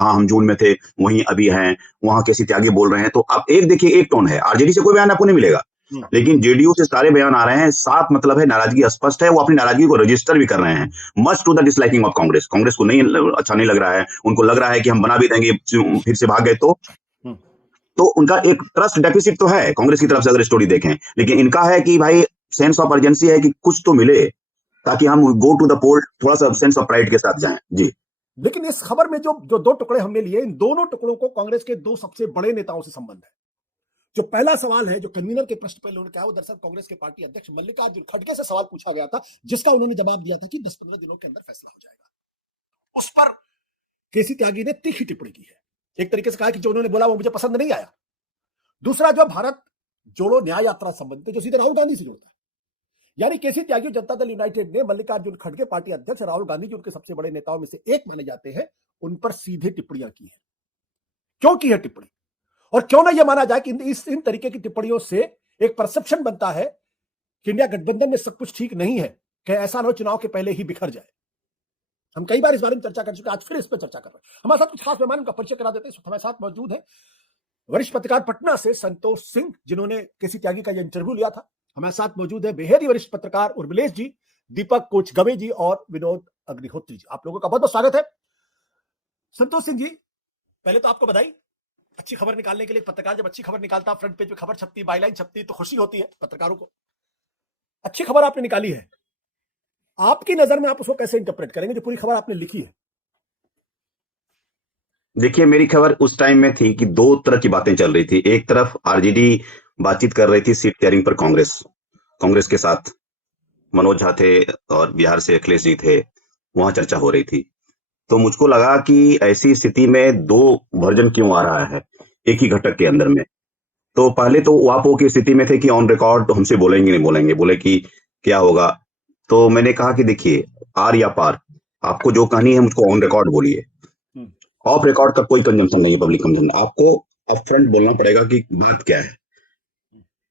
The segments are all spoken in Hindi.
हाँ हम जून में थे, वहीं अभी हैं, वहां कैसी त्यागी बोल रहे हैं। तो अब एक देखिए, एक टोन है, आरजेडी से कोई बयान आपको नहीं मिलेगा, लेकिन जेडीयू से सारे बयान आ रहे हैं, साफ मतलब है, नाराजगी स्पष्ट है, वो अपनी नाराजगी को रजिस्टर भी कर रहे हैं, much to the disliking of Congress. Congress को नहीं अच्छा नहीं लग रहा है, उनको लग रहा है कि हम बना भी देंगे, फिर से भाग गए तो उनका एक ट्रस्ट डेफिसिट तो है कांग्रेस की तरफ से, अगर स्टोरी देखें, लेकिन इनका है कि भाई सेंस ऑफ अर्जेंसी है कि कुछ तो मिले, ताकि हम गो टू द पोल थोड़ा सा सेंस ऑफ प्राइड के साथ जाएं। जी, लेकिन इस खबर में जो जो दो टुकड़े हमने लिए, इन दोनों टुकड़ों को कांग्रेस के दो सबसे बड़े नेताओं से संबंध है। जो पहला सवाल है, जो कन्वीनर के प्रश्न पर उन्होंने कहा, वो दरअसल कांग्रेस के पार्टी अध्यक्ष मल्लिकार्जुन खड़गे से सवाल पूछा गया था, जिसका उन्होंने जवाब दिया था कि 10-15 दिनों के अंदर फैसला हो जाएगा। उस पर केसी त्यागी ने तीखी टिप्पणी की है, एक तरीके से कहा कि जो उन्होंने बोला वो मुझे पसंद नहीं आया। दूसरा, जो भारत जोड़ो न्याय यात्रा संबंधित, जो सीधे राहुल गांधी से जुड़ता है, यानी केसी त्यागी जनता दल यूनाइटेड ने मल्लिकार्जुन खड़गे, पार्टी अध्यक्ष राहुल गांधी, जो उनके सबसे बड़े नेताओं में से एक माने जाते हैं, उन पर सीधे टिप्पणियां की है। क्यों की है टिप्पणी, और क्यों ना यह माना जाए कि इन तरीके की टिप्पणियों से एक परसेप्शन बनता है कि इंडिया गठबंधन में सब कुछ ठीक नहीं है, कि ऐसा ना हो चुनाव के पहले ही बिखर जाए। हम कई बार इस बारे में चर्चा कर चुके हैं, आज फिर इस पर चर्चा कर रहे हैं। हमारे साथ कुछ खास मेहमान, उनका परिचय करा देते हैं। हमारे साथ मौजूद है वरिष्ठ पत्रकार पटना से संतोष सिंह, जिन्होंने केसी त्यागी का यह इंटरव्यू लिया था। हमारे साथ मौजूद है बेहद ही वरिष्ठ पत्रकार उर्मिलेश जी, दीपक कोचगवे जी और विनोद अग्निहोत्री जी। आप लोगों का बहुत बहुत स्वागत है। संतोष सिंह जी, पहले तो आपको बधाई। अच्छी खबर निकालने के लिए पत्रकार जब अच्छी खबर निकालता, फ्रंट पेज पे खबर छपती, बाईलाइन छपती, तो खुशी होती है पत्रकारों को। अच्छी खबर आपने निकाली है, आपकी नजर में आप उसको कैसे इंटरप्रेट करेंगे, जो पूरी खबर आपने लिखी है? देखिए, मेरी खबर उस टाइम में थी कि दो तरह की बातें चल रही थी। एक तरफ आरजेडी बातचीत कर रही थी सीट शेयरिंग पर, कांग्रेस के साथ मनोज झा थे और बिहार से अखिलेश जी थे, वहां चर्चा हो रही थी। तो मुझको लगा कि ऐसी स्थिति में दो वर्जन क्यों आ रहा है एक ही घटक के अंदर में। तो पहले तो वापो की स्थिति में थे कि ऑन रिकॉर्ड हमसे बोलेंगे नहीं बोलेंगे, बोले कि क्या होगा। तो मैंने कहा कि देखिए, आर या पार, आपको जो कहानी है मुझको ऑन रिकॉर्ड बोलिए, ऑफ रिकॉर्ड का कोई कंजम्पशन नहीं है, पब्लिक कंजम्पशन। आपको अपफ्रंट बोलना पड़ेगा कि बात क्या है।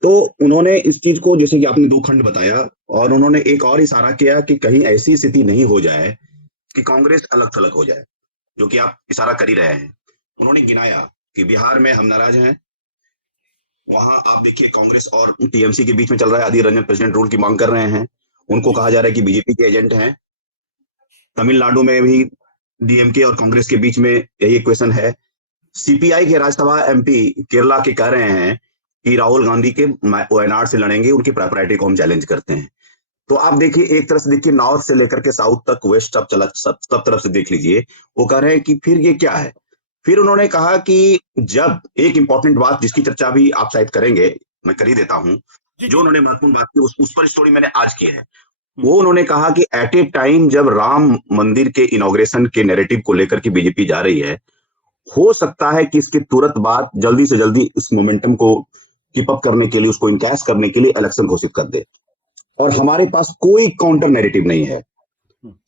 तो उन्होंने इस चीज को, जैसे कि आपने दो खंड बताया, और उन्होंने एक और इशारा किया कि कहीं ऐसी स्थिति नहीं हो जाए कि कांग्रेस अलग थलग हो जाए, जो कि आप इशारा कर ही रहे हैं। उन्होंने गिनाया कि बिहार में हम नाराज हैं, वहां आप देखिए कांग्रेस और टीएमसी के बीच में चल रहा है, अधीर रंजन प्रेसिडेंट रूल की मांग कर रहे हैं, उनको कहा जा रहा है कि बीजेपी के एजेंट हैं। तमिलनाडु में भी डीएमके और कांग्रेस के बीच में यही क्वेश्चन है। सीपीआई के राज्यसभा एमपी केरला के कह रहे हैं कि राहुल गांधी के वायनाड से लड़ेंगे, उनकी प्रॉपर्टी को हम चैलेंज करते हैं। तो आप देखिए, एक तरफ से देखिए, नॉर्थ से लेकर के साउथ तक, वेस्ट तक चला, सब तरफ से देख लीजिए, वो कह रहे हैं कि फिर ये क्या है। फिर उन्होंने कहा कि जब एक इंपॉर्टेंट बात जिसकी चर्चा भी आप शायद करेंगे, मैं कर ही देता हूं, जो उन्होंने महत्वपूर्ण बात की, उस पर स्टोरी मैंने आज की है। वो उन्होंने कहा कि एट ए टाइम जब राम मंदिर के इनॉग्रेशन के नैरेटिव को लेकर के बीजेपी जा रही है, हो सकता है कि इसके तुरंत बाद जल्दी से जल्दी इस मोमेंटम को कीप अप करने के लिए, उसको इनकैश करने के लिए इलेक्शन घोषित कर दे। और हमारे पास कोई काउंटर नैरेटिव नहीं है।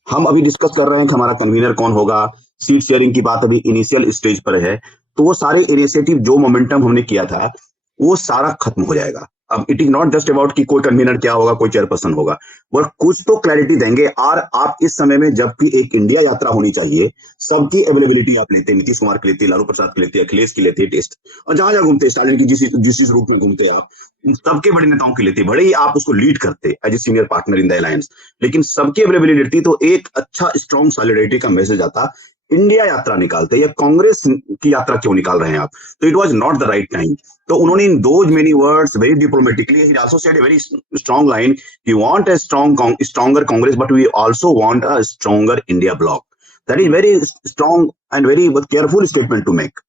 हम अभी डिस्कस कर रहे हैं कि हमारा कन्वीनर कौन होगा, सीट शेयरिंग की बात अभी इनिशियल स्टेज पर है। तो वो सारे इनिशिएटिव, जो मोमेंटम हमने किया था, वो सारा खत्म हो जाएगा। अब it is not just about कि कोई कन्वीनर क्या होगा, कोई चेयरपर्सन होगा, बट कुछ तो क्लैरिटी देंगे। और आप इस समय में, जबकि एक इंडिया यात्रा होनी चाहिए, सबकी अवेलेबिलिटी आप लेते हैं, नीतीश कुमार की लेते, लालू प्रसाद की लेते, अखिलेश की लेते टेस्ट, और जहां जहां घूमते, स्टालिन की जिस रूट में घूमते आप, सबके बड़े नेताओं की लेते, भले ही आप उसको लीड करते as a senior partner in the alliance, लेकिन सबकी अवेलेबिलिटी, तो एक अच्छा स्ट्रॉन्ग सॉलिडेरिटी का मैसेज आता। इंडिया यात्रा निकालते, या कांग्रेस की यात्रा क्यों निकाल रहे हैं आप? तो it was not the right time. तो उन्होंने in those many words very diplomatically, he also said a very strong line, we want a stronger Congress, but we also want a stronger India block. That is very strong and very careful statement to make.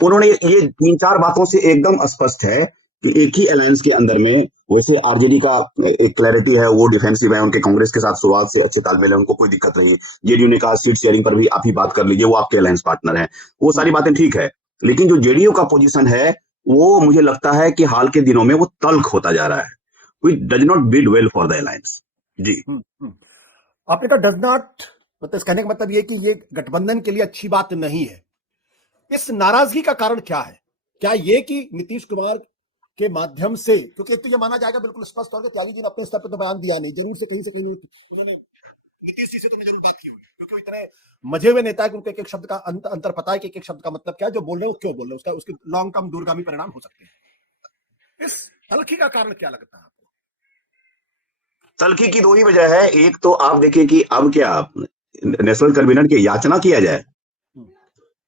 उन्होंने ये तीन चार बातों से एकदम स्पष्ट है कि एक ही अलायंस के अंदर में, वैसे आरजेडी का एक क्लैरिटी है, वो डिफेंसिव है, उनके कांग्रेस के साथ शुरुआत से अच्छे तालमेल है, उनको कोई दिक्कत नहीं। जेडीयू ने कहा सीट शेयरिंग पर भी आप ही बात कर लीजिए, वो आपके अलायंस पार्टनर है, वो सारी बातें ठीक है। लेकिन जो जेडीयू का पोजीशन है, वो मुझे लगता है कि हाल के दिनों में वो तल्ख होता जा रहा है, which does not bid well for the alliance. जी, आपने कहा डज नॉट, मतलब कहने का मतलब ये कि ये गठबंधन के लिए अच्छी बात नहीं है। इस नाराजगी का कारण क्या है? क्या ये कि नीतीश कुमार के माध्यम से, क्योंकि तो ये माना जाएगा बिल्कुल स्पष्ट तौर पर, त्यागी जी ने अपने स्तर पर तो बयान दिया नहीं, जरूर से कहीं उन्होंने नीतीश जी से तो मैं जरूर बात की होगी, क्योंकि वो इतने मजे हुए नेता है कि उनको एक एक शब्द का अंतर पता है कि एक एक शब्द का मतलब क्या है, जो बोल रहे हो क्यों बोल रहे हो, उसका उसके लॉन्ग टर्म दूरगामी परिणाम हो सकते हैं। इस तलखी का कारण क्या लगता है आपको? तल्खी की दो ही वजह है। एक तो आप देखिए कि अब क्या नेशनल कन्वीनर की याचना किया जाए।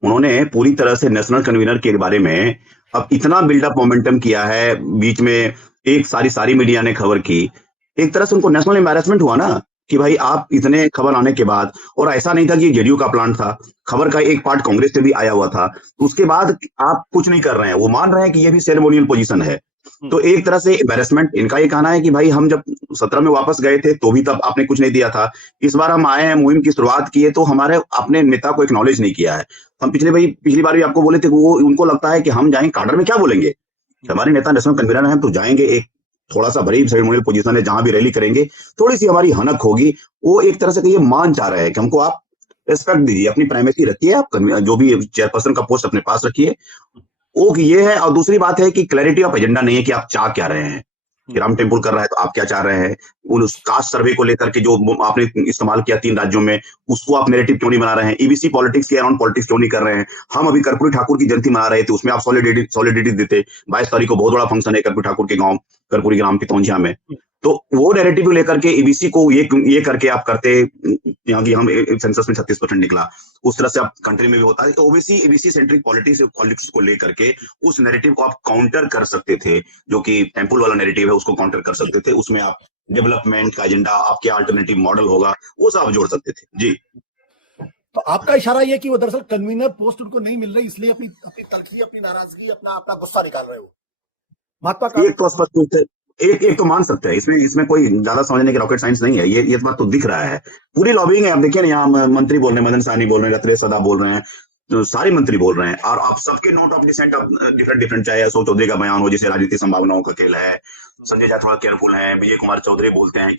उन्होंने पूरी तरह से नेशनल कन्वीनर के बारे में अब इतना बिल्डअप मोमेंटम किया है, बीच में एक सारी मीडिया ने खबर की, एक तरह से उनको नेशनल एम्बैरेसमेंट हुआ ना कि भाई आप इतने खबर आने के बाद, और ऐसा नहीं था कि जेडीयू का प्लान था, खबर का एक पार्ट कांग्रेस से भी आया हुआ था, उसके बाद आप कुछ नहीं कर रहे हैं। वो मान रहे हैं कि ये भी सेरेमोनियल पोजीशन है। तो एक तरह से एम्बैरेसमेंट। इनका ये कहना है कि भाई हम जब 17 में वापस गए थे तो भी तब आपने कुछ नहीं दिया था, इस बार हम आए हैं, मुहिम की शुरुआत की है, तो हमारे अपने नेता को एक्नॉलेज नहीं किया है। हम पिछली बार भी आपको बोले थे कि वो उनको लगता है कि हम जाएंगे काडर में क्या बोलेंगे, हमारे नेता नेशनल कन्वीनर हैं तो जाएंगे, एक थोड़ा सा बड़ी सेरेमोनियल पोजीशन है, जहां भी रैली करेंगे थोड़ी सी हमारी हनक होगी। वो एक तरह से ये मान चाह रहे हैं कि हमको आप रिस्पेक्ट दीजिए, अपनी प्राइमेसी रखिए, आप जो भी चेयरपर्सन का पोस्ट अपने पास रखिए, वो ये है। और दूसरी बात है कि क्लैरिटी ऑफ एजेंडा नहीं है कि आप चाह क्या रहे हैं। कि राम टेम्पल कर रहा है तो आप क्या चाह रहे हैं, उस कास्ट सर्वे को लेकर के जो आपने इस्तेमाल किया 3 राज्यों में, उसको आप नैरेटिव क्यों नहीं बना रहे हैं, ईबीसी पॉलिटिक्स के अराउंड पॉलिटिक्स क्यों नहीं कर रहे हैं। हम अभी कर्पूरी ठाकुर की जयंती मना रहे थे, उसमें आप सॉलिडिटी देते। 22 तारीख को बहुत बड़ा फंक्शन है कर्पूरी ठाकुर के गांव, कर्पूरी ग्राम पितौंझिया में, तो वो नैरेटिव लेकर के ईबीसी को ये करके आप करते, यहाँ की हम सेंसस में 36% निकला, उस तरह से आप कंट्री में भी होता है। ओबीसी ईबीसी सेंट्रिक पॉलिटिक्स को लेकर के उस नैरेटिव को आप काउंटर कर सकते थे, जो कि टेम्पल वाला नैरेटिव है उसको काउंटर कर सकते थे। उसमें आप डेवलपमेंट का एजेंडा, आपके अल्टरनेटिव मॉडल होगा, वो सब जोड़ सकते थे। जी, तो आपका इशारा यह कि वो दरअसल कन्वीनर पोस्ट उनको नहीं मिल रही, इसलिए अपनी अपनी तलखी, अपनी नाराजगी, अपना गुस्सा निकाल रहे हो। महात्मा का एक तो स्पष्ट रूप से एक तो मान सकते हैं, इसमें कोई ज्यादा समझने की रॉकेट साइंस नहीं है। ये बात तो दिख रहा है, पूरी लॉबिंग है। आप देखिए ना, यहाँ मंत्री बोल रहे हैं, मदन साहनी बोल रहे हैं, रत्नेश सदा बोल रहे हैं, तो सारे मंत्री बोल रहे हैं, और आप सबके नोट ऑफ डिसेंट डिफरेंट, चाहे अशोक चौधरी का बयान हो, जैसे राजनीतिक संभावनाओं का खेल है, संजय झा थोड़ा केयरफुल है, विजय कुमार चौधरी बोलते हैं कि